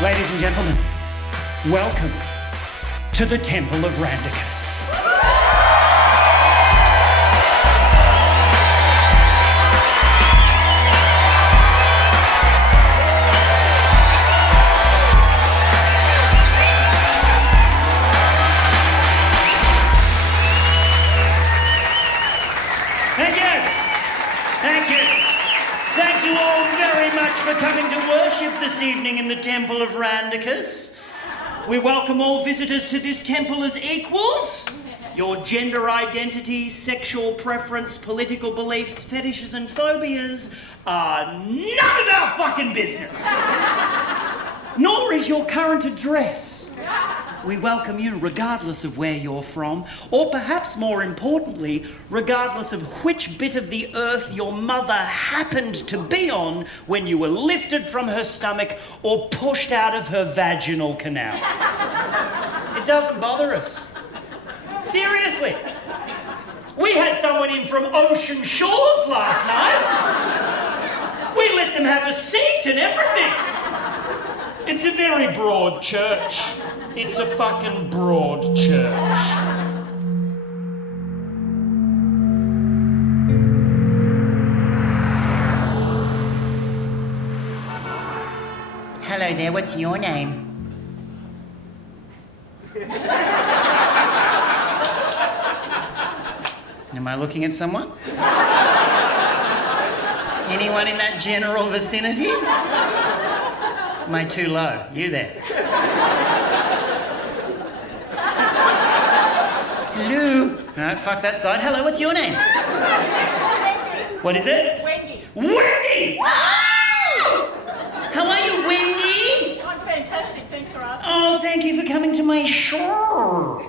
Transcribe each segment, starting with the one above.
Ladies and gentlemen, welcome to the Temple of Randicus. Thank you all very much for coming to worship this evening in the Temple of Randicus. We welcome all visitors to this temple as equals. Your gender identity, sexual preference, political beliefs, fetishes and phobias are none of our fucking business. Nor is your current address. We welcome you regardless of where you're from, or perhaps more importantly, regardless of which bit of the earth your mother happened to be on when you were lifted from her stomach or pushed out of her vaginal canal. It doesn't bother us. Seriously. We had someone in from Ocean Shores last night. We let them have a seat and everything. It's a very broad church. It's a fucking broad church. Hello there, what's your name? Am I looking at someone? Anyone in that general vicinity? Am I too low? You there? Hello? No, fuck that side. Hello, what's your name? What is it? Wendy. Wendy! Wow! How are you, Wendy? I'm fantastic, thanks for asking. Oh, thank you for coming to my show.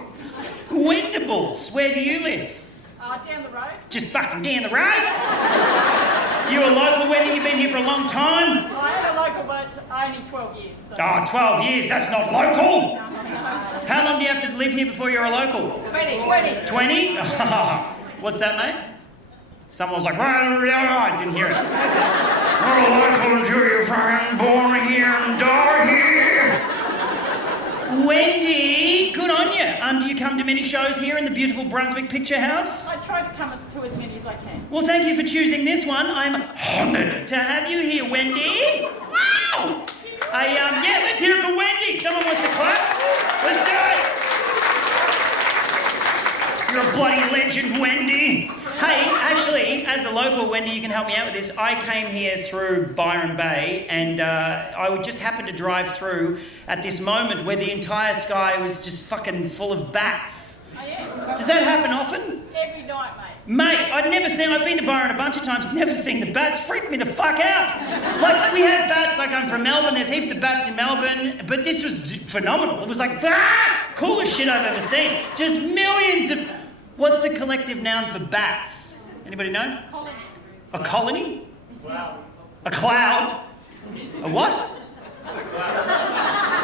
Wendables, where do you live? Down the road. Just fucking down the road? You a local, Wendy? You've been here for a long time? I am a local, but only 12 years. So. Oh, 12 years, that's not local. No. How long do you have to live here before you're a local? 20. 20? What's that, mate? Someone was like, I didn't hear it. You're a local until you're fucking born here and die here. Wendy, good on you. Do you come to many shows here in the beautiful Brunswick Picture House? I try to come to as many as I can. Well, thank you for choosing this one. I'm honoured to have you here, Wendy. Wow! Yeah, let's hear it for Wendy. Someone wants to clap? Let's do it. You're a bloody legend, Wendy. Hey, actually, as a local, Wendy, you can help me out with this. I came here through Byron Bay, and I would just happen to drive through at this moment where the entire sky was just fucking full of bats. Oh, yeah? Does that happen often? Every night, mate. Mate, I've been to Byron a bunch of times, never seen the bats. Freaked me the fuck out. Like, we have bats, like I'm from Melbourne, there's heaps of bats in Melbourne, but this was phenomenal. It was like, coolest shit I've ever seen. Just millions of... What's the collective noun for bats? Anybody know? Colony. A colony? Cloud. A cloud? A what?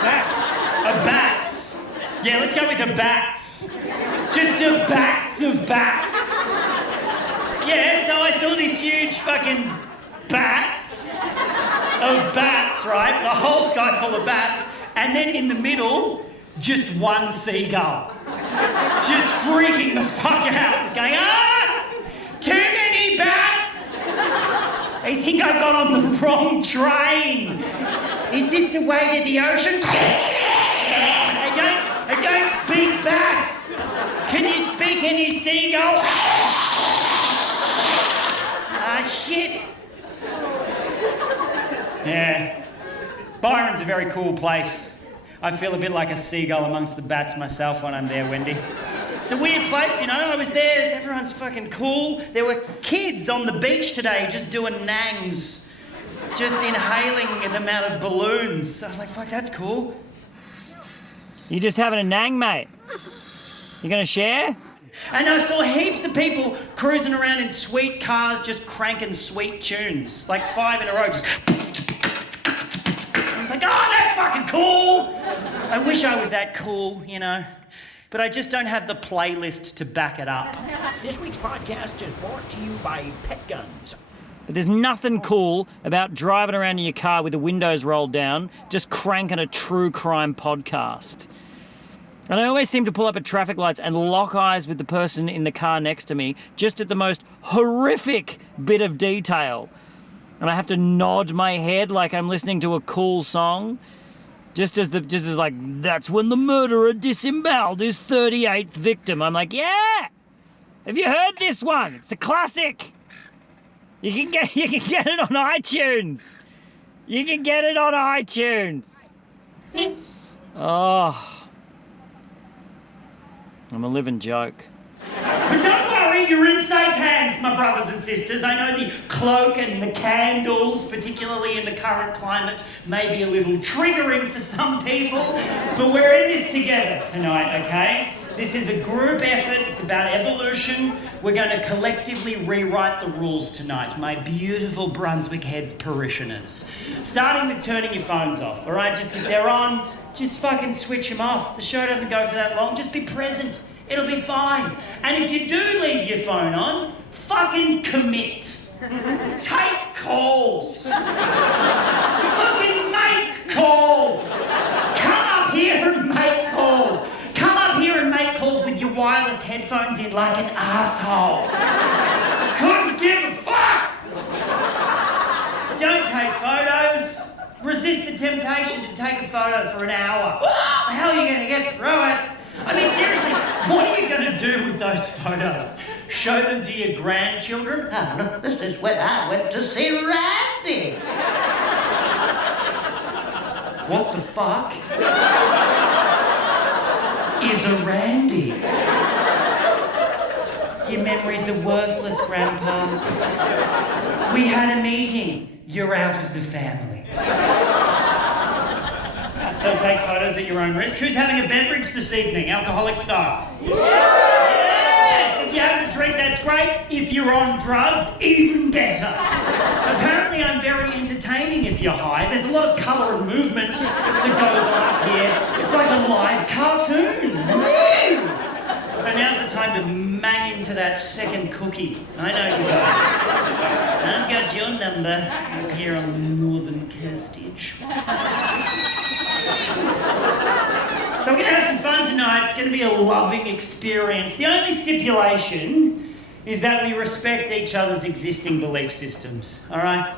Bats. A bats. Yeah, let's go with the bats. Just a bats of bats. Yeah, so I saw these huge fucking bats of bats, right? The whole sky full of bats. And then in the middle, just one seagull. Just freaking the fuck out. Just going, too many bats. I think I got on the wrong train. Is this the way to the ocean? I don't speak bat. Can you speak any seagull? Shit. Yeah. Byron's a very cool place. I feel a bit like a seagull amongst the bats myself when I'm there, Wendy. It's a weird place, you know. I was there, everyone's fucking cool. There were kids on the beach today just doing nangs, just inhaling them out of balloons. I was like, fuck, that's cool. You just having a nang, mate? You gonna share? And I saw heaps of people cruising around in sweet cars just cranking sweet tunes, like 5 in a row, just... I was like, oh, that's fucking cool! I wish I was that cool, you know. But I just don't have the playlist to back it up. This week's podcast is brought to you by Pet Guns. But there's nothing cool about driving around in your car with the windows rolled down, just cranking a true crime podcast. And I always seem to pull up at traffic lights and lock eyes with the person in the car next to me, just at the most horrific bit of detail. And I have to nod my head like I'm listening to a cool song. Just as like, that's when the murderer disemboweled his 38th victim. I'm like, yeah! Have you heard this one? It's a classic! You can get it on iTunes. You can get it on iTunes. Oh, I'm a living joke. But don't worry, you're in safe hands, my brothers and sisters. I know the cloak and the candles, particularly in the current climate, may be a little triggering for some people, but we're in this together tonight, okay? This is a group effort. It's about evolution. We're going to collectively rewrite the rules tonight, my beautiful Brunswick Heads parishioners. Starting with turning your phones off, all right? Just if they're on, just fucking switch them off. The show doesn't go for that long. Just be present. It'll be fine. And if you do leave your phone on, fucking commit. Take calls. Fucking make calls. Come up here and make calls. Come up here and make calls with your wireless headphones in like an asshole. Couldn't give a fuck. Don't take photos. Resist the temptation to take a photo for an hour. How are you going to get through it? I mean, seriously, what are you going to do with those photos? Show them to your grandchildren? Oh, look, this is when I went to see Randy. What the fuck is a Randy? Your memories are worthless, Grandpa. We had a meeting. You're out of the family. So take photos at your own risk. Who's having a beverage this evening, alcoholic style? Yes! If you have a drink, that's great. If you're on drugs, even better. Apparently I'm very entertaining if you're high. There's a lot of colour and movement that goes on up here. It's like a live cartoon. So now's the time to mang into that second cookie. I know you guys. I've got your number up here on the northern coastage. So we're going to have some fun tonight. It's going to be a loving experience. The only stipulation is that we respect each other's existing belief systems, all right?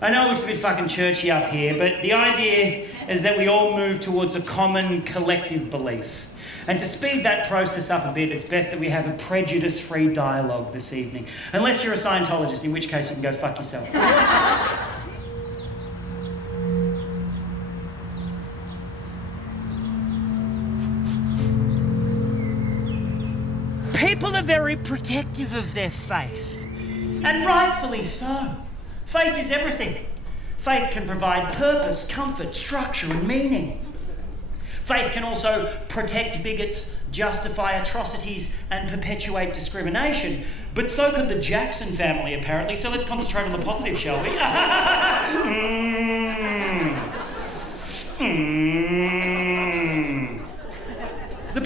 I know it looks a bit fucking churchy up here, but the idea is that we all move towards a common collective belief. And to speed that process up a bit, it's best that we have a prejudice-free dialogue this evening. Unless you're a Scientologist, in which case you can go fuck yourself. People are very protective of their faith, and rightfully so. Faith is everything. Faith can provide purpose, comfort, structure, and meaning. Faith can also protect bigots, justify atrocities, and perpetuate discrimination. But so could the Jackson family, apparently, so let's concentrate on the positive, shall we? The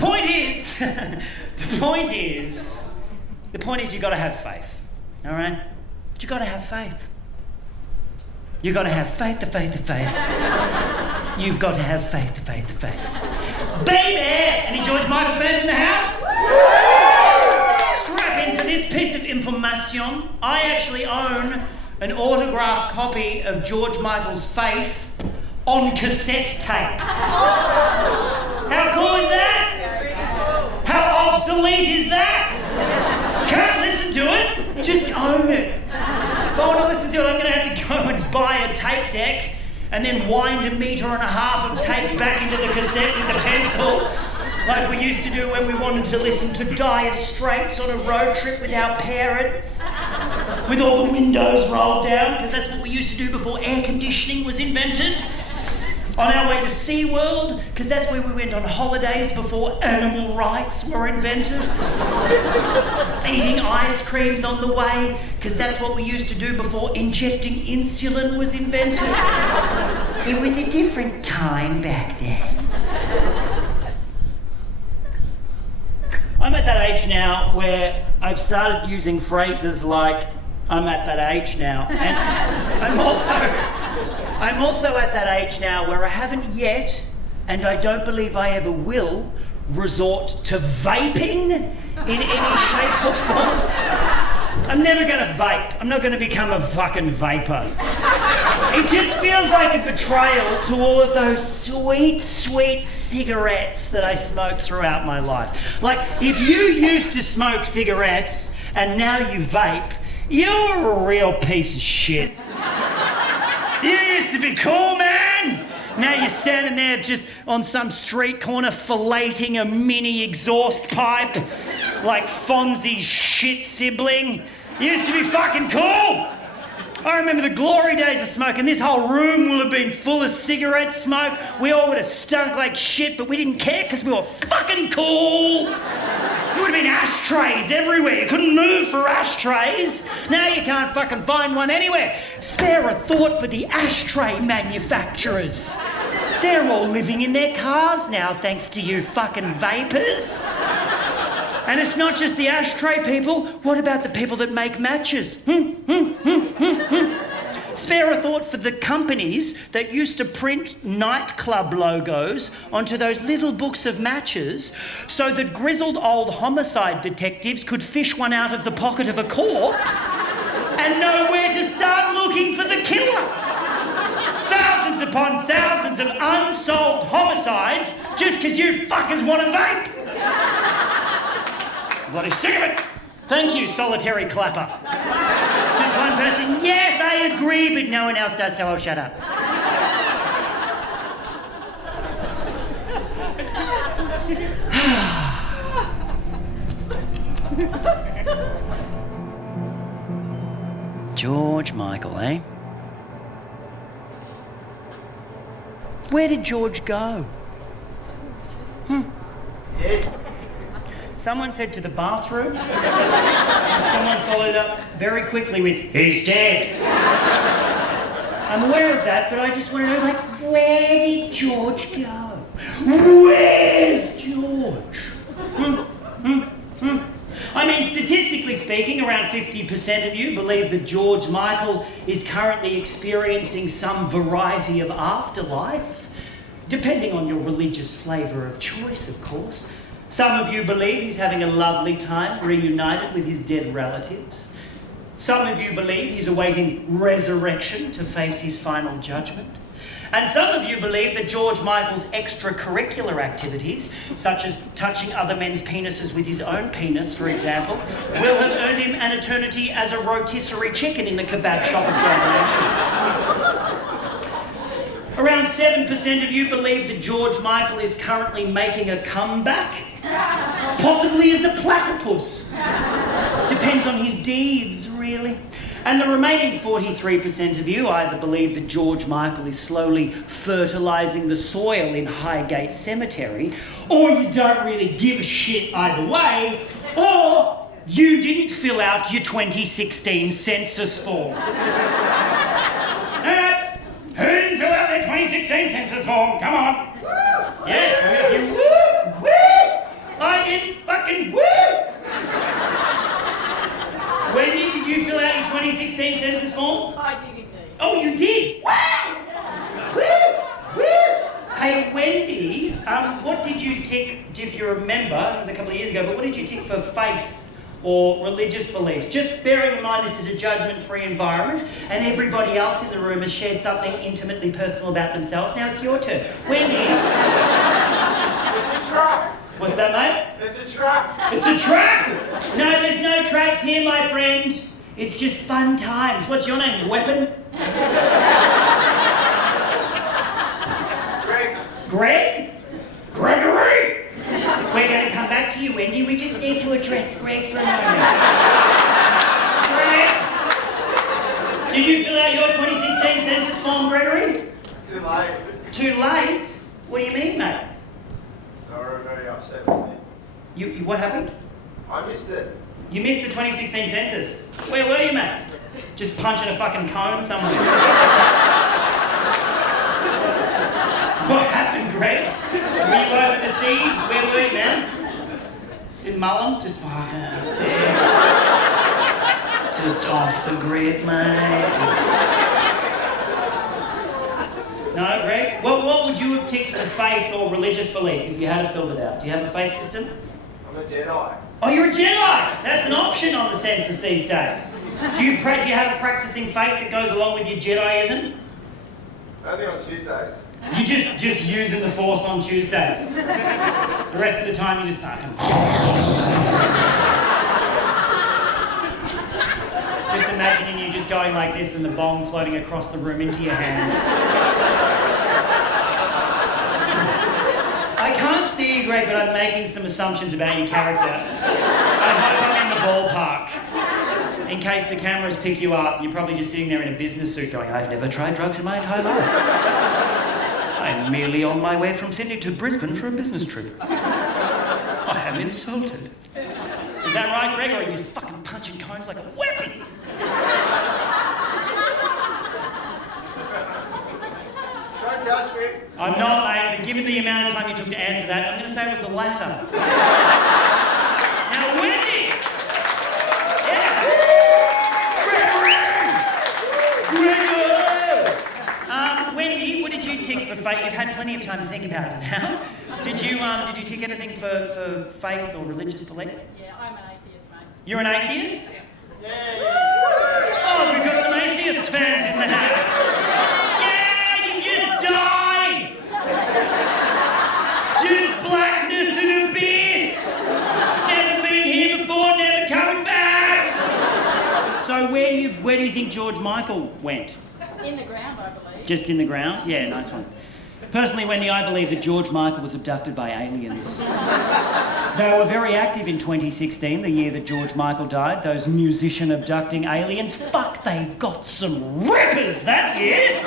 point is you've got to have faith, all right? But you've got to have faith. You've got to have faith, the faith, the faith. You've got to have faith, the faith, the faith. Baby! Any George Michael fans in the house? Strap in for this piece of information. I actually own an autographed copy of George Michael's Faith on cassette tape. How cool is that? How obsolete is that? Can't listen to it, just own it. If I want to listen to it, I'm going to have to go and buy a tape deck and then wind 1.5 meters of tape back into the cassette with the pencil, like we used to do when we wanted to listen to Dire Straits on a road trip with our parents, with all the windows rolled down, because that's what we used to do before air conditioning was invented. On our way to SeaWorld, because that's where we went on holidays before animal rights were invented. Eating ice creams on the way, because that's what we used to do before injecting insulin was invented. It was a different time back then. I'm at that age now where I've started using phrases like, I'm at that age now. And I'm also at that age now where I haven't yet, and I don't believe I ever will, resort to vaping in any shape or form. I'm never gonna vape. I'm not gonna become a fucking vapor. It just feels like a betrayal to all of those sweet, sweet cigarettes that I smoked throughout my life. Like, if you used to smoke cigarettes and now you vape, you're a real piece of shit. You used to be cool, man. Now you're standing there just on some street corner filleting a mini exhaust pipe like Fonzie's shit sibling. You used to be fucking cool. I remember the glory days of smoking. This whole room will have been full of cigarette smoke. We all would have stunk like shit, but we didn't care because we were fucking cool. There would have been ashtrays everywhere. You couldn't move for ashtrays. Now you can't fucking find one anywhere. Spare a thought for the ashtray manufacturers. They're all living in their cars now thanks to you fucking vapors. And it's not just the ashtray people. What about the people that make matches? Spare a thought for the companies that used to print nightclub logos onto those little books of matches so that grizzled old homicide detectives could fish one out of the pocket of a corpse and know where to start looking for the killer. Thousands upon thousands of unsolved homicides just because you fuckers want to vape. Bloody sick of it. Thank you, solitary clapper. Just one person. Yes, I agree, but no one else does, so I'll shut up. George Michael, eh? Where did George go? Someone said to the bathroom, and someone followed up very quickly with, "He's dead." I'm aware of that, but I just want to know, like, where did George go? Where's George? I mean, statistically speaking, around 50% of you believe that George Michael is currently experiencing some variety of afterlife, depending on your religious flavour of choice, of course. Some of you believe he's having a lovely time reunited with his dead relatives. Some of you believe he's awaiting resurrection to face his final judgment. And some of you believe that George Michael's extracurricular activities, such as touching other men's penises with his own penis, for example, will have earned him an eternity as a rotisserie chicken in the kebab shop of damnation. Around 7% of you believe that George Michael is currently making a comeback, possibly as a platypus. Depends on his deeds, really. And the remaining 43% of you either believe that George Michael is slowly fertilising the soil in Highgate Cemetery, or you don't really give a shit either way, or you didn't fill out your 2016 census form. Who didn't fill out their 2016 census form? Come on. Yes, if you woo! I didn't fucking woo! Wendy, did you fill out your 2016 census form? I did indeed. Oh, you did? Wow! Woo! Hey, Wendy, what did you tick, if you remember, it was a couple of years ago, but what did you tick for faith or religious beliefs? Just bearing in mind this is a judgment-free environment and everybody else in the room has shared something intimately personal about themselves. Now it's your turn. Wendy. It's a trap. What's that, mate? It's a trap. It's a trap! No, there's no traps here, my friend. It's just fun times. What's your name? Weapon? Greg? Gregory? We're going to come back to you, Wendy. We just need to address Greg for a moment. Greg? Did you fill out your 2016 census form, Gregory? Too late. Too late? What do you mean, mate? They were very upset with me. You what happened? I missed it. You missed the 2016 census. Where were you, mate? Just punching a fucking cone somewhere. What happened, Greg? Were you over the seas? Where were you, man? Just in Mullen? Just fucking sick. Just off the grid, mate. No, Greg? Well, what would you have ticked for faith or religious belief if you had to fill it out? Do you have a faith system? I'm a Jedi. Oh, you're a Jedi! That's an option on the census these days. Do you have a practicing faith that goes along with your Jediism? Only on Tuesdays. You just using the Force on Tuesdays. The rest of the time you just fucking... Just imagining you just going like this and the bomb floating across the room into your hand. I can't see you, Greg, but I'm making some assumptions about your character. I hope I'm in the ballpark. In case the cameras pick you up, you're probably just sitting there in a business suit going, I've never tried drugs in my entire life. I'm merely on my way from Sydney to Brisbane for a business trip. I am insulted. Is that right, Greg, or are you just fucking punching cones like a weapon? Don't judge me. I'm not, mate, but given the amount of time you took to answer that, I'm going to say it was the latter. Now, Wendy! Yeah! Wendy, what did you tick for faith? You've had plenty of time to think about it now. Did you tick anything for faith or religious belief? Yeah, I'm an atheist, mate. You're an atheist? Oh, we've got some atheist fans in the house. Yeah, you just die! Just blackness and abyss! Never been here before, never coming back! So where do you think George Michael went? In the ground, I believe. Just in the ground? Yeah, nice one. Personally, Wendy, I believe that George Michael was abducted by aliens. They were very active in 2016, the year that George Michael died. Those musician abducting aliens. Fuck, they got some rippers that year!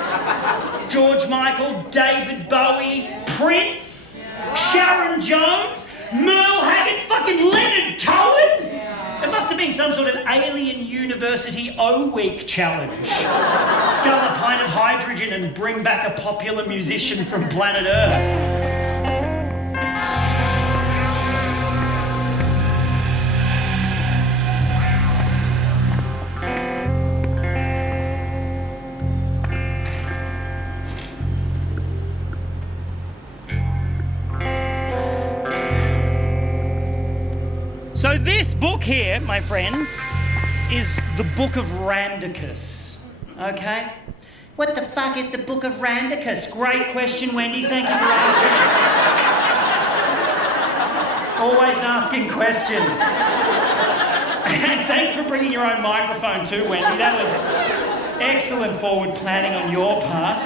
George Michael, David Bowie, Prince, Sharon Jones, Merle Haggard, fucking Leonard Cohen! It must have been some sort of alien university O-Week challenge. Scull a pint of hydrogen and bring back a popular musician from planet Earth. So this book here, my friends, is the Book of Randicus, okay? What the fuck is the Book of Randicus? Great question, Wendy. Thank you for asking. Always asking questions. And thanks for bringing your own microphone too, Wendy. That was excellent forward planning on your part.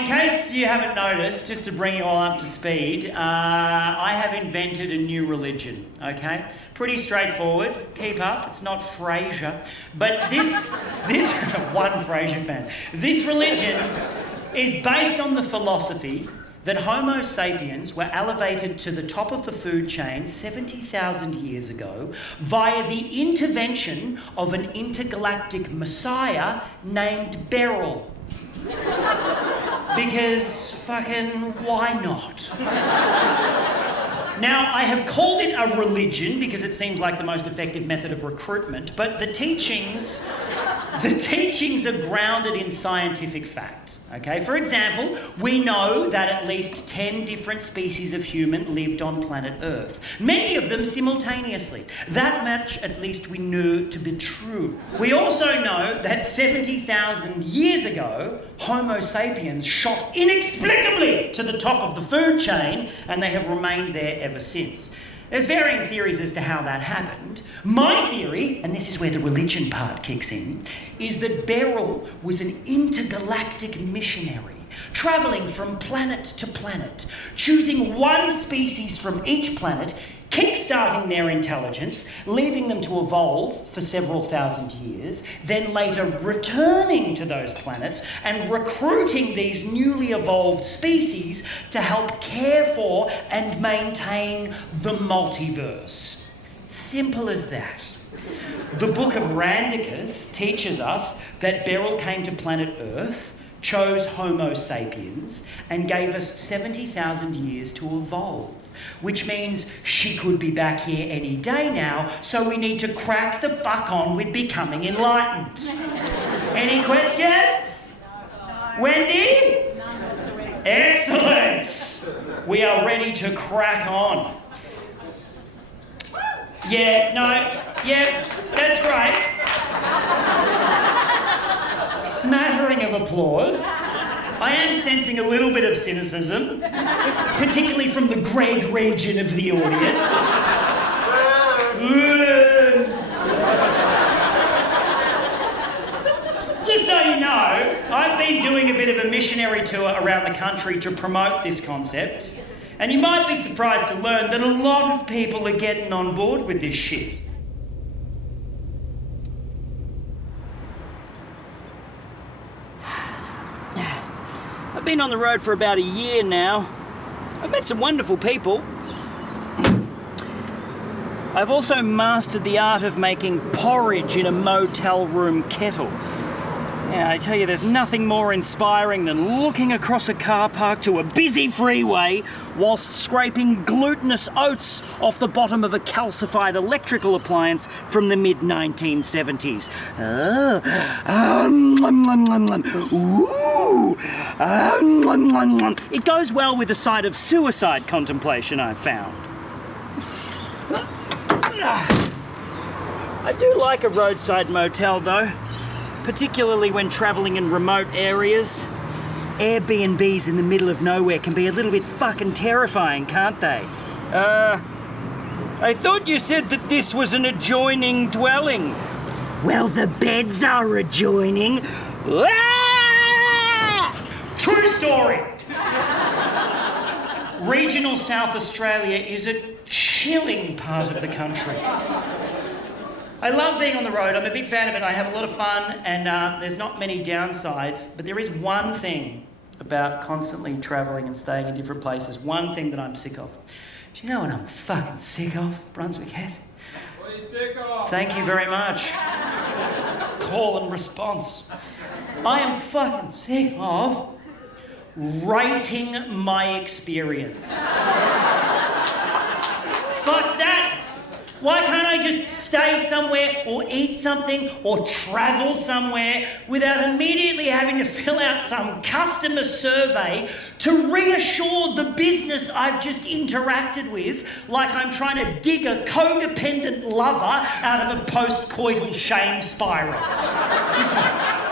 In case you haven't noticed, just to bring you all up to speed, I have invented a new religion, okay? Pretty straightforward. Keep up. It's not Frasier. But this one Frasier fan. This religion is based on the philosophy that Homo sapiens were elevated to the top of the food chain 70,000 years ago via the intervention of an intergalactic messiah named Beryl. Because fucking why not? Now, I have called it a religion because it seems like the most effective method of recruitment, but the teachings are grounded in scientific fact, okay? For example, we know that at least 10 different species of human lived on planet Earth, many of them simultaneously. That much, at least, we knew to be true. We also know that 70,000 years ago, Homo sapiens shot inexplicably to the top of the food chain, and they have remained there ever since. There's varying theories as to how that happened. My theory, and this is where the religion part kicks in, is that Beryl was an intergalactic missionary, travelling from planet to planet, choosing one species from each planet, kick-starting their intelligence, leaving them to evolve for several thousand years, then later returning to those planets and recruiting these newly evolved species to help care for and maintain the multiverse. Simple as that. The Book of Randicus teaches us that Beryl came to planet Earth, chose Homo sapiens and gave us 70,000 years to evolve, which means she could be back here any day now, so we need to crack the fuck on with becoming enlightened. Any questions? Wendy? Excellent! We are ready to crack on. Yeah, that's great. Smattering of applause. I am sensing a little bit of cynicism, particularly from the Greg region of the audience. Just so you know, I've been doing a bit of a missionary tour around the country to promote this concept, and you might be surprised to learn that a lot of people are getting on board with this shit. I've been on the road for about a year now. I've met some wonderful people. I've also mastered the art of making porridge in a motel room kettle. Yeah, I tell you, there's nothing more inspiring than looking across a car park to a busy freeway whilst scraping glutinous oats off the bottom of a calcified electrical appliance from the mid-1970s. It goes well with the side of suicide contemplation, I've found. I do like a roadside motel, though. Particularly when travelling in remote areas. Airbnbs in the middle of nowhere can be a little bit fucking terrifying, can't they? I thought you said that this was an adjoining dwelling. Well, the beds are adjoining. True story! Regional South Australia is a chilling part of the country. I love being on the road. I'm a big fan of it. I have a lot of fun, and there's not many downsides, but there is one thing about constantly travelling and staying in different places, one thing that I'm sick of. Do you know what I'm fucking sick of, Brunswick Hat? What are you sick of? Thank you very much. Call and response. I am fucking sick of rating my experience. Fuck that. Why can't I just stay somewhere or eat something or travel somewhere without immediately having to fill out some customer survey to reassure the business I've just interacted with, like I'm trying to dig a codependent lover out of a post-coital shame spiral?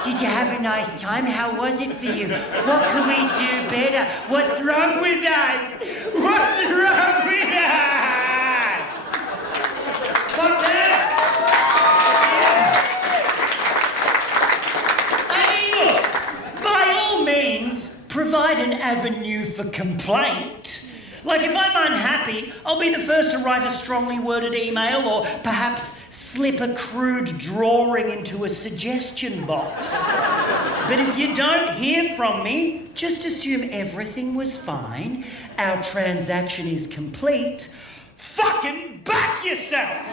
Did you have a nice time? How was it for you? What can we do better? What's wrong with us? What's wrong with us? Fuck that! I mean, look, by all means, provide an avenue for complaint. Like, if I'm unhappy, I'll be the first to write a strongly worded email or perhaps slip a crude drawing into a suggestion box. But if you don't hear from me, just assume everything was fine, our transaction is complete. Fucking back yourself!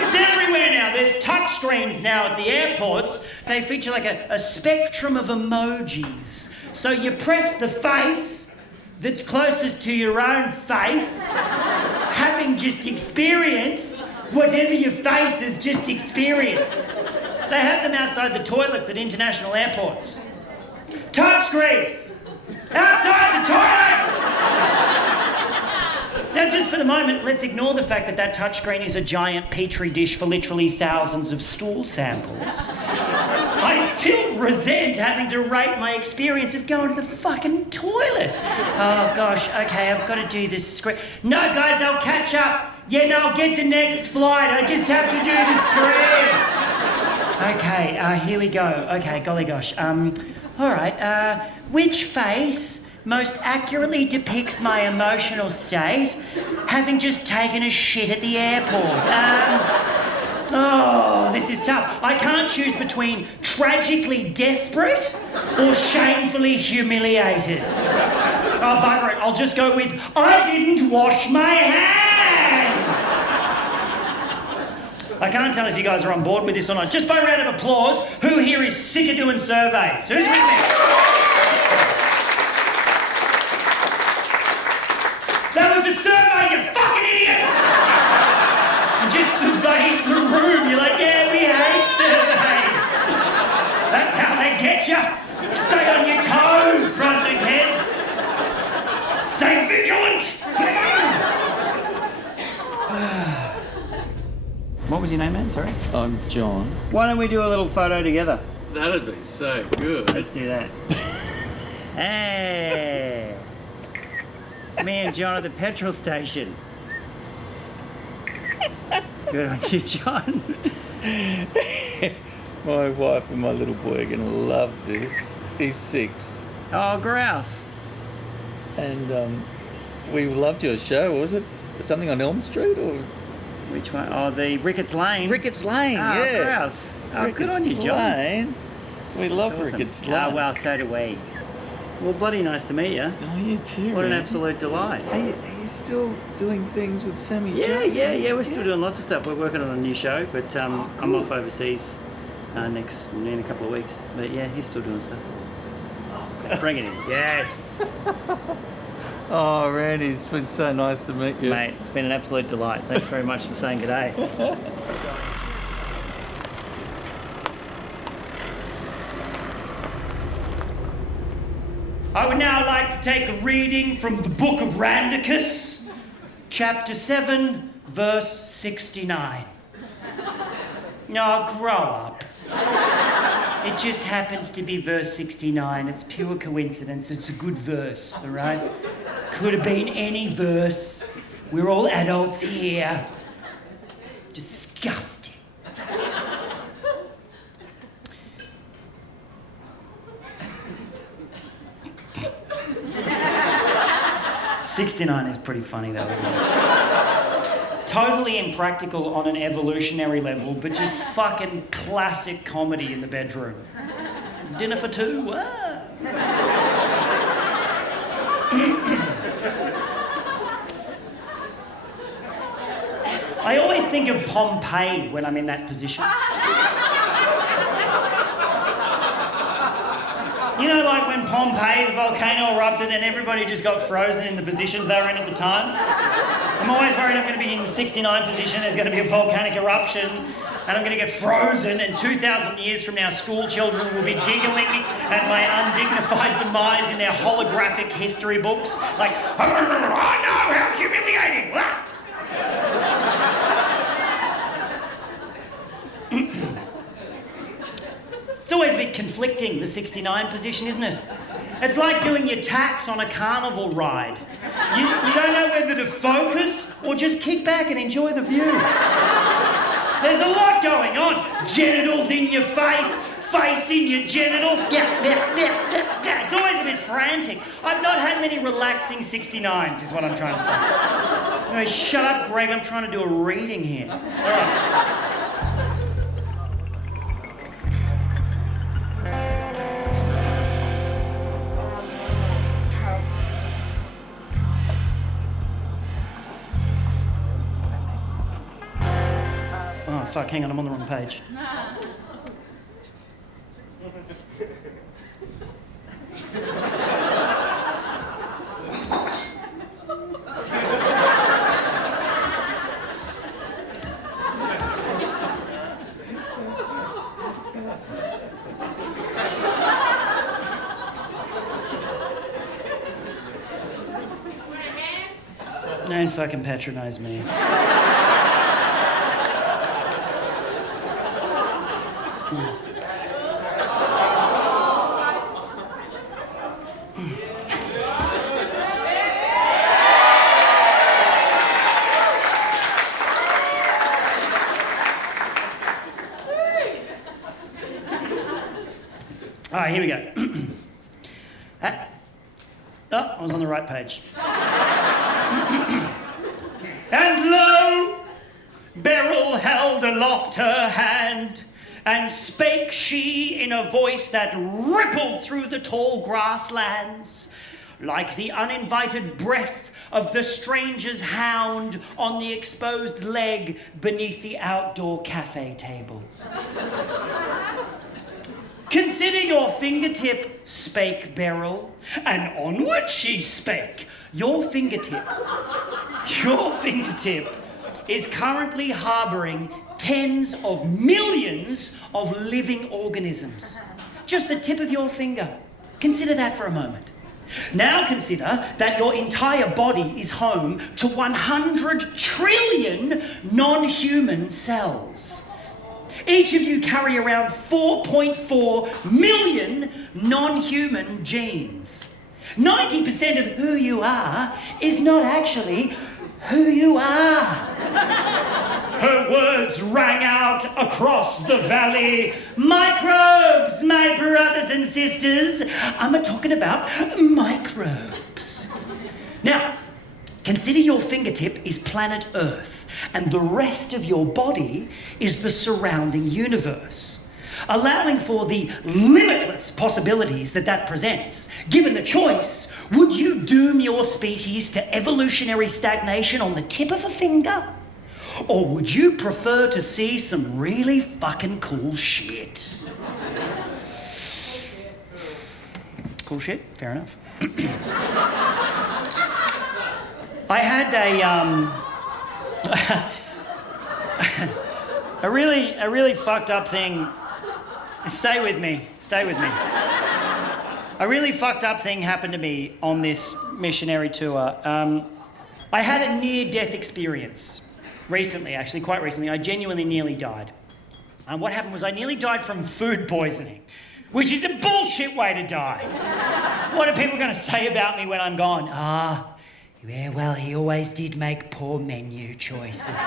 It's everywhere now. There's touchscreens now at the airports. They feature like a spectrum of emojis. So you press the face that's closest to your own face, having just experienced whatever your face has just experienced. They have them outside the toilets at international airports. Touchscreens! Outside the toilets! Now, just for the moment, let's ignore the fact that that touchscreen is a giant petri dish for literally thousands of stool samples. I still resent having to rate my experience of going to the fucking toilet. Oh, gosh, okay, I've got to do this screen. No, guys, I'll catch up. Yeah, no, I'll get the next flight. I just have to do the screen. Okay, here we go. Okay, golly gosh. All right, which face most accurately depicts my emotional state, having just taken a shit at the airport? Oh, this is tough. I can't choose between tragically desperate or shamefully humiliated. Oh, bugger it. I'll just go with, I didn't wash my hands. I can't tell if you guys are on board with this or not. Just by a round of applause, who here is sick of doing surveys? Who's with me? That was a survey, you fucking idiots! You just surveyed the room. You're like, yeah, we hate surveys. That's how they get you. Stay on your toes, Brunswick heads. Stay vigilant. What was your name, man? Sorry? I'm John. Why don't we do a little photo together? That'd be so good. Let's do that. Hey! Me and John at the petrol station. Good on you, John. My wife and my little boy are going to love this. He's 6. Oh, grouse. And we loved your show. Was it something on Elm Street or? Which one? Oh, the Ricketts Lane. Ricketts Lane, Oh, yeah. grouse. Oh, Ricketts good on you, John. Lane. We love Awesome. Ricketts Lane. Oh, well, so do we. Well, bloody nice to meet you. Oh, you too. What an man. absolute delight. Hey, he's still doing things with Sammy Yeah, J. we're still doing lots of stuff. We're working on a new show, but I'm off overseas in a couple of weeks. But yeah, he's still doing stuff. Bring it in. Yes. Oh, Randy, it's been so nice to meet you. Mate, it's been an absolute delight. Thanks very much for saying g'day. I would now like to take a reading from the Book of Randicus, chapter 7, verse 69. Now, grow up. It just happens to be verse 69. It's pure coincidence. It's a good verse, all right? Could have been any verse. We're all adults here. Disgusting. '69 is pretty funny though, isn't it? Totally impractical on an evolutionary level, but just fucking classic comedy in the bedroom. Dinner for 2? Ah. I always think of Pompeii when I'm in that position. You know, like when Pompeii, the volcano erupted and everybody just got frozen in the positions they were in at the time? I'm always worried I'm going to be in the 69 position, there's going to be a volcanic eruption, and I'm going to get frozen, and 2,000 years from now, school children will be giggling at my undignified demise in their holographic history books. Like, oh no, how humiliating! It's always a bit conflicting, the 69 position, isn't it? It's like doing your tax on a carnival ride. You don't know whether to focus or just kick back and enjoy the view. There's a lot going on. Genitals in your face, face in your genitals. Yeah. It's always a bit frantic. I've not had many relaxing 69s, is what I'm trying to say. Anyway, shut up, Greg. I'm trying to do a reading here. All right. Oh, fuck, hang on, I'm on the wrong page. Don't fucking patronise me. All right, here we go. Oh, I was on the right page. And lo, Beryl held aloft her hand, and spake she in a voice that rippled through the tall grasslands. like the uninvited breath of the stranger's hound on the exposed leg beneath the outdoor cafe table. Consider your fingertip, spake Beryl, and onward she spake. Your fingertip is currently harbouring tens of millions of living organisms. Just the tip of your finger. Consider that for a moment. Now consider that your entire body is home to 100 trillion non-human cells. Each of you carry around 4.4 million non-human genes. 90% of who you are is not actually who you are. Her words rang out across the valley. Microbes, my brothers and sisters. I'm talking about microbes. Now, consider your fingertip is planet Earth, and the rest of your body is the surrounding universe, allowing for the limitless possibilities that presents. Given the choice, would you doom your species to evolutionary stagnation on the tip of a finger? Or would you prefer to see some really fucking cool shit? Cool shit? Fair enough. I had a really fucked up thing. Stay with me. A really fucked up thing happened to me on this missionary tour. I had a near-death experience recently, actually, quite recently. I genuinely nearly died. What happened was I nearly died from food poisoning, which is a bullshit way to die. What are people going to say about me when I'm gone? Yeah, well, he always did make poor menu choices.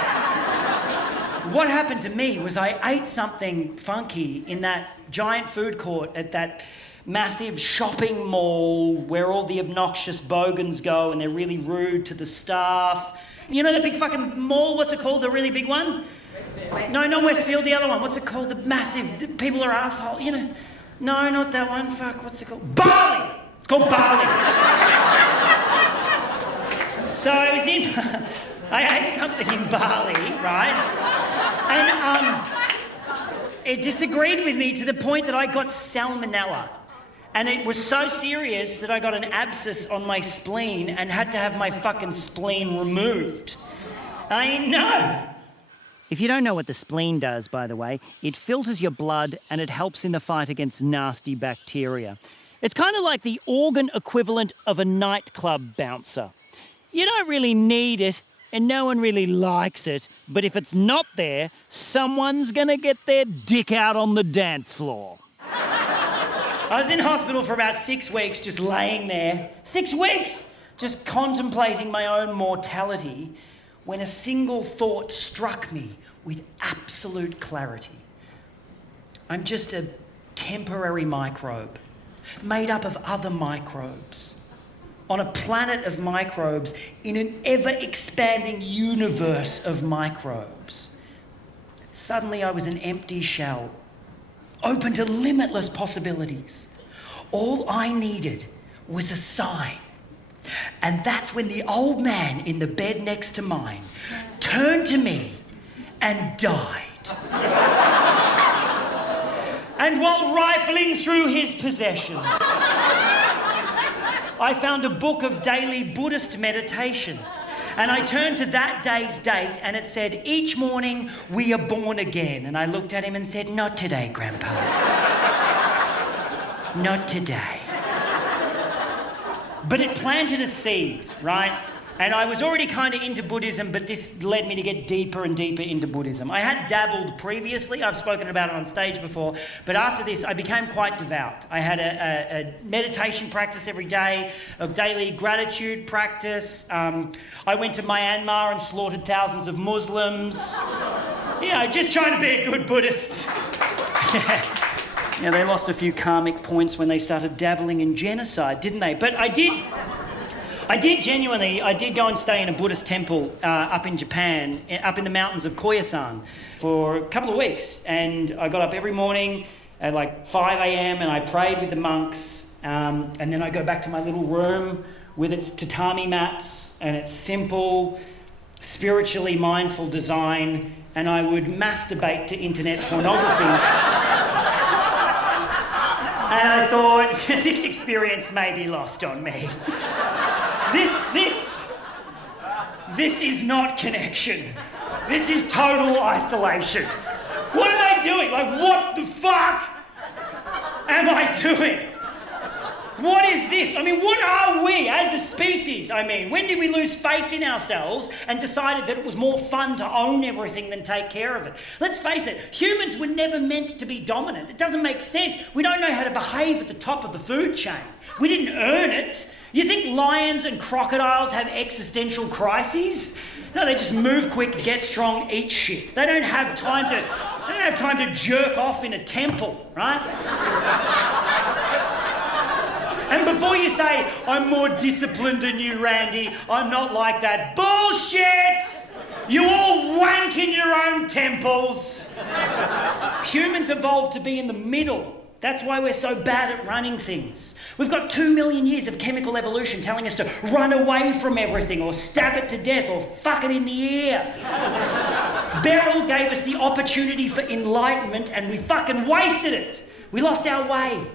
What happened to me was I ate something funky in that giant food court at that massive shopping mall where all the obnoxious bogans go and they're really rude to the staff. You know the big fucking mall, what's it called, the really big one? Westfield. No, not Westfield, the other one. What's it called, the massive, people are assholes, you know. No, not that one, fuck, what's it called? Bali! It's called Bali. So I was in, I ate something in Bali, right? And it disagreed with me to the point that I got salmonella. And it was so serious that I got an abscess on my spleen and had to have my fucking spleen removed. I know. If you don't know what the spleen does, by the way, it filters your blood and it helps in the fight against nasty bacteria. It's kind of like the organ equivalent of a nightclub bouncer. You don't really need it, and no one really likes it, but if it's not there, someone's gonna get their dick out on the dance floor. I was in hospital for about 6 weeks, just laying there. 6 weeks! Just contemplating my own mortality, when a single thought struck me with absolute clarity. I'm just a temporary microbe, made up of other microbes, on a planet of microbes in an ever-expanding universe of microbes. Suddenly I was an empty shell, open to limitless possibilities. All I needed was a sign. And that's when the old man in the bed next to mine turned to me and died. And while rifling through his possessions, I found a book of daily Buddhist meditations. And I turned to that day's date and it said, each morning we are born again. And I looked at him and said, not today, Grandpa. Not today. But it planted a seed, right? And I was already kind of into Buddhism, but this led me to get deeper and deeper into Buddhism. I had dabbled previously, I've spoken about it on stage before, but after this I became quite devout. I had a meditation practice every day, a daily gratitude practice. I went to Myanmar and slaughtered thousands of Muslims. You know, just trying to be a good Buddhist. Yeah, they lost a few karmic points when they started dabbling in genocide, didn't they? But I did go and stay in a Buddhist temple up in Japan, up in the mountains of Koyasan for a couple of weeks. And I got up every morning at like 5 a.m. and I prayed with the monks And then I go back to my little room with its tatami mats and its simple, spiritually mindful design, and I would masturbate to internet pornography. And I thought, this experience may be lost on me. This is not connection. This is total isolation. What am I doing? Like, what the fuck am I doing? What is this? I mean, what are we as a species? I mean, when did we lose faith in ourselves and decided that it was more fun to own everything than take care of it? Let's face it, humans were never meant to be dominant. It doesn't make sense. We don't know how to behave at the top of the food chain. We didn't earn it. You think lions and crocodiles have existential crises? No, they just move quick, get strong, eat shit. They don't have time to jerk off in a temple, right? And before you say, I'm more disciplined than you, Randy, I'm not like that. Bullshit! You all wank in your own temples. Humans evolved to be in the middle. That's why we're so bad at running things. We've got 2 million years of chemical evolution telling us to run away from everything or stab it to death or fuck it in the ear. Beryl gave us the opportunity for enlightenment and we fucking wasted it. We lost our way.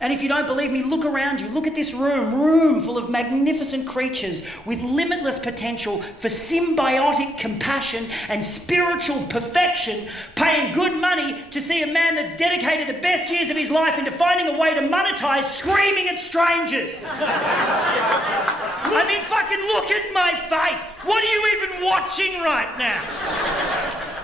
And if you don't believe me, look around you. Look at this room full of magnificent creatures with limitless potential for symbiotic compassion and spiritual perfection, paying good money to see a man that's dedicated the best years of his life into finding a way to monetize screaming at strangers. I mean, fucking look at my face. What are you even watching right now?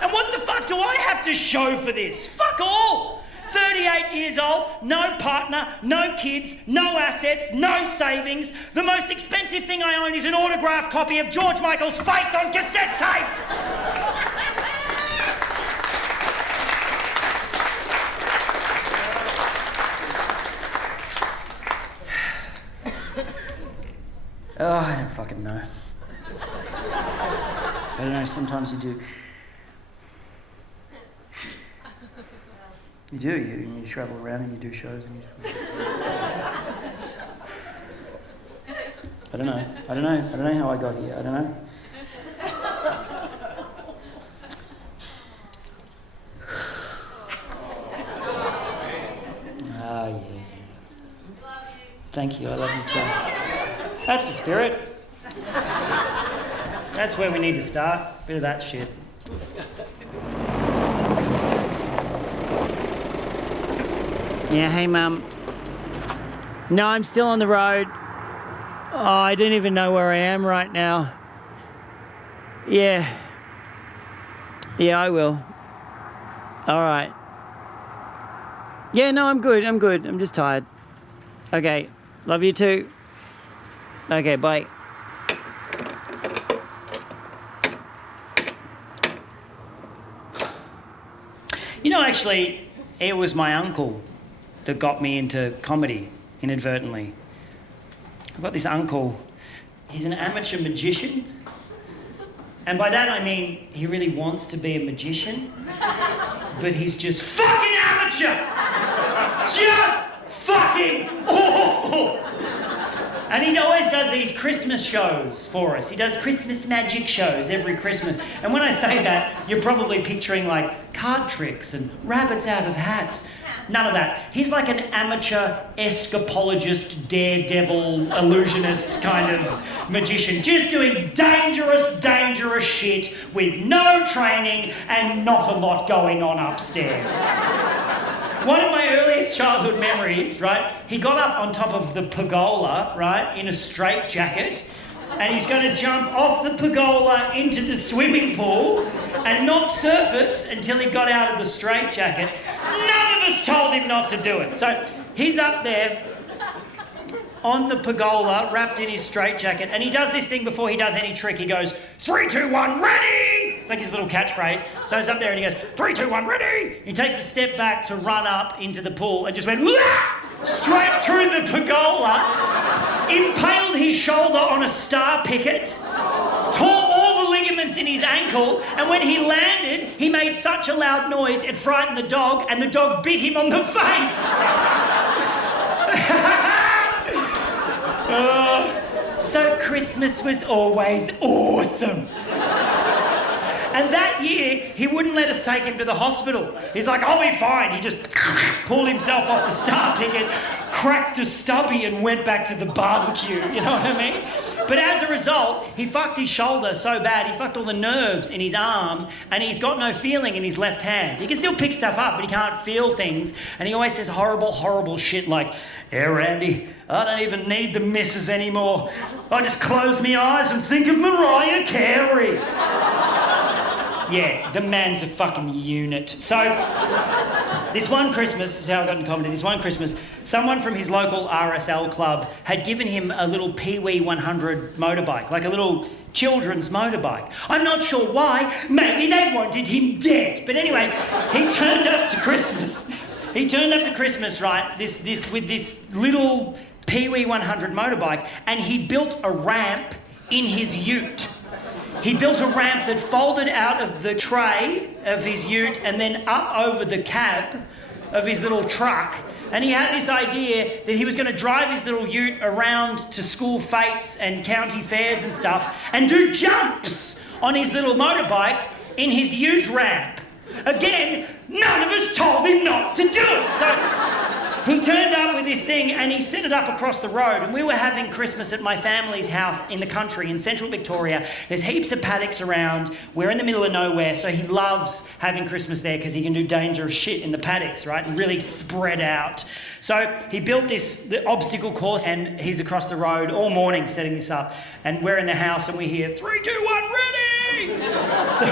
And what the fuck do I have to show for this? Fuck all. 38 years old, no partner, no kids, no assets, no savings. The most expensive thing I own is an autographed copy of George Michael's Faith on cassette tape. Oh, I don't fucking know. I don't know, sometimes you do. You do, you travel around and you do shows and you... I don't know how I got here, I don't know. Ah, yeah. Thank you, I love you too. That's the spirit. That's where we need to start, bit of that shit. Yeah, hey, Mum. No, I'm still on the road. Oh, I don't even know where I am right now. Yeah. Yeah, I will. All right. Yeah, no, I'm good. I'm just tired. Okay. Love you too. Okay, bye. You know, actually, it was my uncle that got me into comedy inadvertently. I've got this uncle. He's an amateur magician. And by that I mean he really wants to be a magician, but he's just fucking amateur! Just fucking awful! And he always does these Christmas shows for us. He does Christmas magic shows every Christmas. And when I say that, you're probably picturing like card tricks and rabbits out of hats. None of that. He's like an amateur escapologist, daredevil, illusionist kind of magician, just doing dangerous shit with no training and not a lot going on upstairs. One of my earliest childhood memories, right, he got up on top of the pergola, right, in a straitjacket, and he's going to jump off the pergola into the swimming pool and not surface until he got out of the straitjacket. None of us told him not to do it. So he's up there on the pergola, wrapped in his straitjacket, and he does this thing before he does any trick. He goes, 3, 2, 1, ready! It's like his little catchphrase. So he's up there and he goes, 3, 2, 1, ready! He takes a step back to run up into the pool and just went, wah! Straight through the pergola, impaled his shoulder on a star picket, tore all the ligaments in his ankle, and when he landed, he made such a loud noise it frightened the dog, and the dog bit him on the face. So Christmas was always awesome. And that year, he wouldn't let us take him to the hospital. He's like, I'll be fine. He just pulled himself off the star ticket, cracked a stubby and went back to the barbecue, you know what I mean? But as a result, he fucked his shoulder so bad, he fucked all the nerves in his arm, and he's got no feeling in his left hand. He can still pick stuff up, but he can't feel things, and he always says horrible, horrible shit like, yeah, Randy, I don't even need the missus anymore. I just close my eyes and think of Mariah Carey. Yeah, the man's a fucking unit. So, this one Christmas, this is how I got in comedy, this one Christmas, someone from his local RSL club had given him a little Pee Wee 100 motorbike, like a little children's motorbike. I'm not sure why, maybe they wanted him dead. But anyway, he turned up to Christmas. He turned up to Christmas, right, with this little Pee Wee 100 motorbike, and he built a ramp in his ute. He built a ramp that folded out of the tray of his ute and then up over the cab of his little truck. And he had this idea that he was going to drive his little ute around to school fetes and county fairs and stuff and do jumps on his little motorbike in his ute ramp. Again, none of us told him not to do it. So he turned up with this thing and he set it up across the road, and we were having Christmas at my family's house in the country in central Victoria. There's heaps of paddocks around. We're in the middle of nowhere, so he loves having Christmas there because he can do dangerous shit in the paddocks, right, and really spread out. So he built the obstacle course, and he's across the road all morning setting this up, and we're in the house and we hear 3, 2, 1, ready! So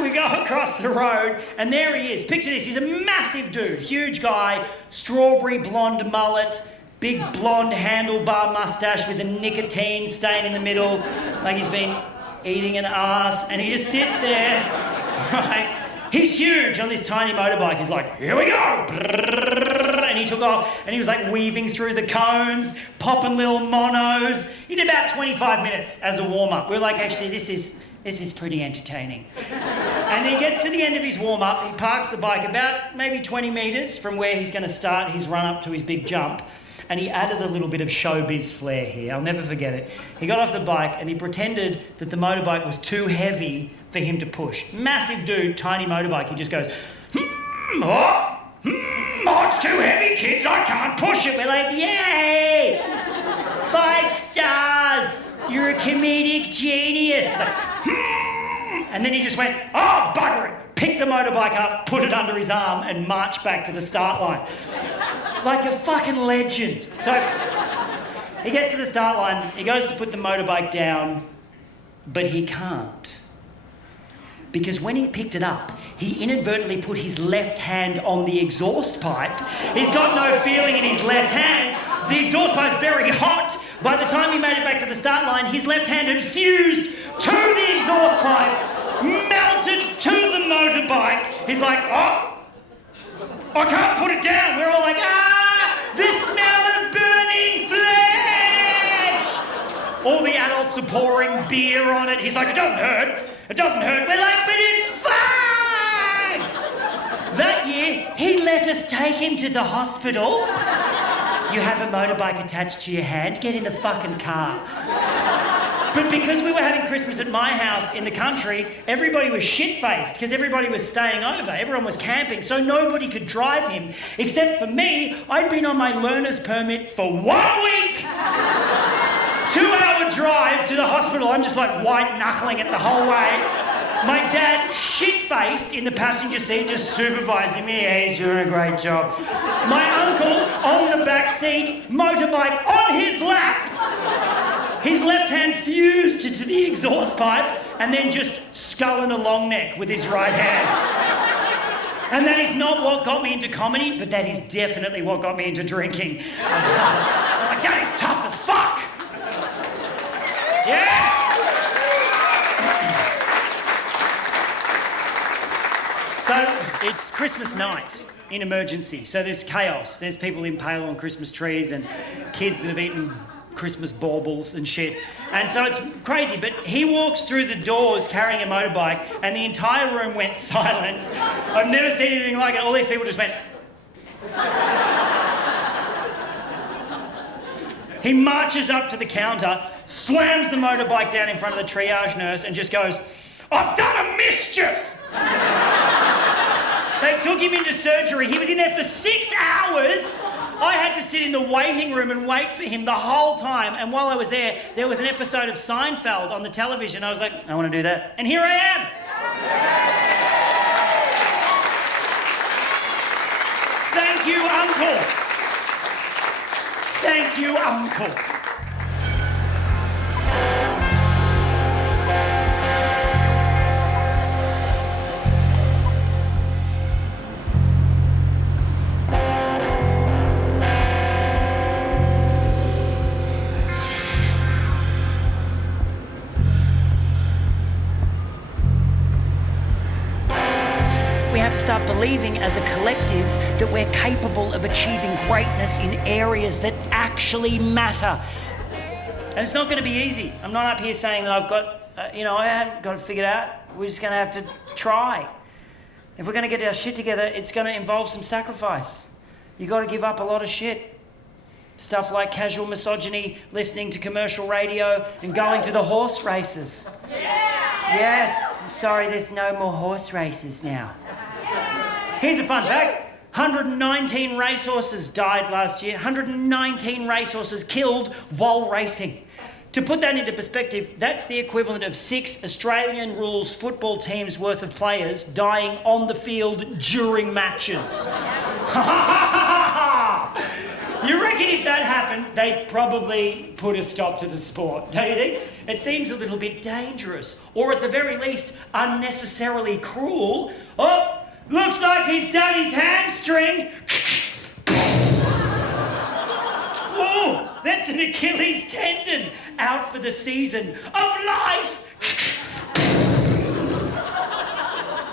we go across the road, and there he is. Picture this, he's a massive dude, huge guy, strawberry blonde mullet, big blonde handlebar mustache with a nicotine stain in the middle, like he's been eating an ass, and he just sits there, right? He's huge on this tiny motorbike. He's like, here we go! And he took off, and he was like weaving through the cones, popping little monos. He did about 25 minutes as a warm-up. We're like, actually, this is pretty entertaining. And he gets to the end of his warm-up, he parks the bike about maybe 20 metres from where he's going to start his run up to his big jump, and he added a little bit of showbiz flair here. I'll never forget it. He got off the bike and he pretended that the motorbike was too heavy for him to push. Massive dude, tiny motorbike. He just goes, it's too heavy, kids, I can't push it. We're like, yay! 5 stars! You're a comedic genius. He's like, and then he just went, oh, bugger it. Picked the motorbike up, put it under his arm, and marched back to the start line. Like a fucking legend. So he gets to the start line, he goes to put the motorbike down, but he can't. Because when he picked it up, he inadvertently put his left hand on the exhaust pipe. He's got no feeling in his left hand. The exhaust pipe's very hot. By the time he made it back to the start line, his left hand had fused to the exhaust pipe, melted to the motorbike. He's like, oh, I can't put it down. We're all like, the smell of burning flesh. All the adults are pouring beer on it. He's like, it doesn't hurt. It doesn't hurt. We're like, but it's fucked. That year, he let us take him to the hospital. You have a motorbike attached to your hand, get in the fucking car. But because we were having Christmas at my house in the country, everybody was shit-faced because everybody was staying over. Everyone was camping, so nobody could drive him. Except for me, I'd been on my learner's permit for 1 week. 2-hour drive to the hospital. I'm just like white-knuckling it the whole way. My dad, shit-faced in the passenger seat, just supervising me. Yeah, he's doing a great job. My uncle on the back seat, motorbike on his lap. His left hand fused to the exhaust pipe and then just sculling a long neck with his right hand. And that is not what got me into comedy, but that is definitely what got me into drinking. I'm like, that is tough as fuck. Yes! So, it's Christmas night in emergency. So there's chaos. There's people impaled on Christmas trees and kids that have eaten Christmas baubles and shit. And so it's crazy, but he walks through the doors carrying a motorbike and the entire room went silent. I've never seen anything like it. All these people just went... He marches up to the counter, slams the motorbike down in front of the triage nurse and just goes, "I've done a mischief!" They took him into surgery. He was in there for 6 hours. I had to sit in the waiting room and wait for him the whole time. And while I was there was an episode of Seinfeld on the television. I was like, I want to do that. And here I am. Thank you, Uncle. Thank you, Uncle. Start believing as a collective that we're capable of achieving greatness in areas that actually matter. And it's not going to be easy. I'm not up here saying that I've got, I haven't got it figured out. We're just going to have to try. If we're going to get our shit together, it's going to involve some sacrifice. You've got to give up a lot of shit. Stuff like casual misogyny, listening to commercial radio, and going to the horse races. Yeah! Yes. I'm sorry, there's no more horse races now. Here's a fun fact. 119 racehorses died last year. 119 racehorses killed while racing. To put that into perspective, that's the equivalent of 6 Australian rules football teams worth of players dying on the field during matches. You reckon if that happened, they'd probably put a stop to the sport, don't you think? It seems a little bit dangerous, or at the very least, unnecessarily cruel. Oh! Looks like he's done his hamstring. Oh, that's an Achilles tendon. Out for the season of life.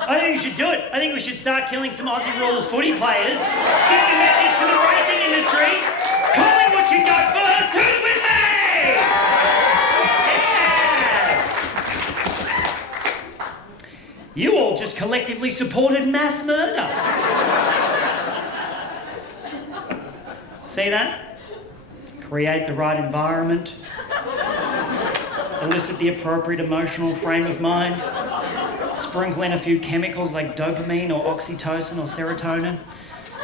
I think we should do it. I think we should start killing some Aussie rules footy players. Send a message to the racing industry. Collingwood can go first. Who's with me? You all just collectively supported mass murder. See that? Create the right environment. Elicit the appropriate emotional frame of mind. Sprinkle in a few chemicals like dopamine or oxytocin or serotonin.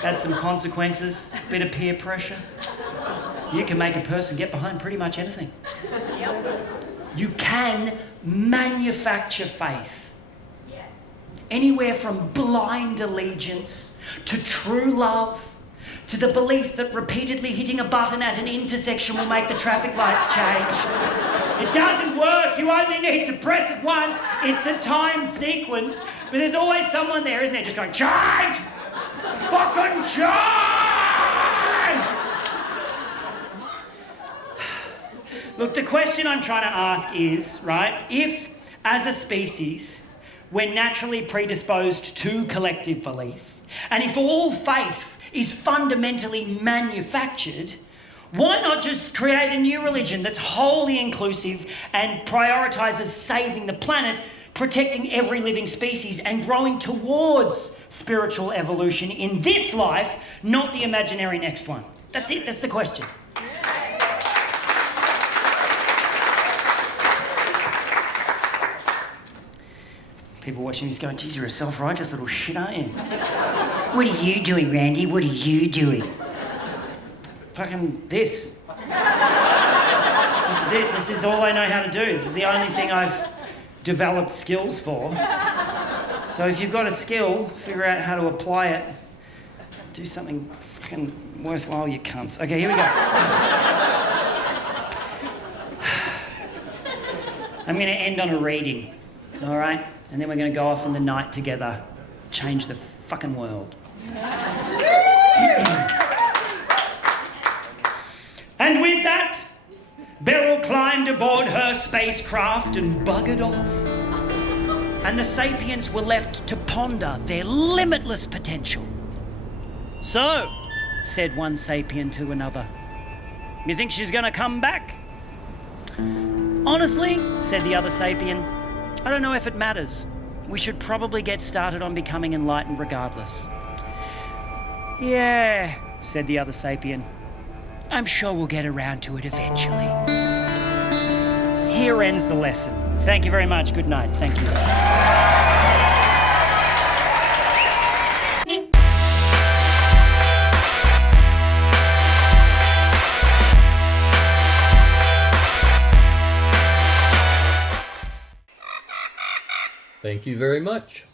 Add some consequences, bit of peer pressure. You can make a person get behind pretty much anything. You can manufacture faith. Anywhere from blind allegiance to true love to the belief that repeatedly hitting a button at an intersection will make the traffic lights change. It doesn't work. You only need to press it once. It's a timed sequence. But there's always someone there, isn't there, just going, charge! Fucking charge! Look, the question I'm trying to ask is, right, if as a species we're naturally predisposed to collective belief, and if all faith is fundamentally manufactured, why not just create a new religion that's wholly inclusive and prioritises saving the planet, protecting every living species, and growing towards spiritual evolution in this life, not the imaginary next one? That's it, that's the question. People watching this going, geez, you're a self-righteous little shit, aren't you? What are you doing, Randy? What are you doing? Fucking this. This is it. This is all I know how to do. This is the only thing I've developed skills for. So if you've got a skill, figure out how to apply it. Do something fucking worthwhile, you cunts. Okay, here we go. I'm going to end on a reading, all right? And then we're going to go off in the night together, change the fucking world. And with that, Beryl climbed aboard her spacecraft and buggered off. And the sapiens were left to ponder their limitless potential. So, said one sapien to another, you think she's going to come back? Honestly, said the other sapien, I don't know if it matters. We should probably get started on becoming enlightened regardless. Yeah, said the other sapien. I'm sure we'll get around to it eventually. Here ends the lesson. Thank you very much. Good night. Thank you. Thank you very much.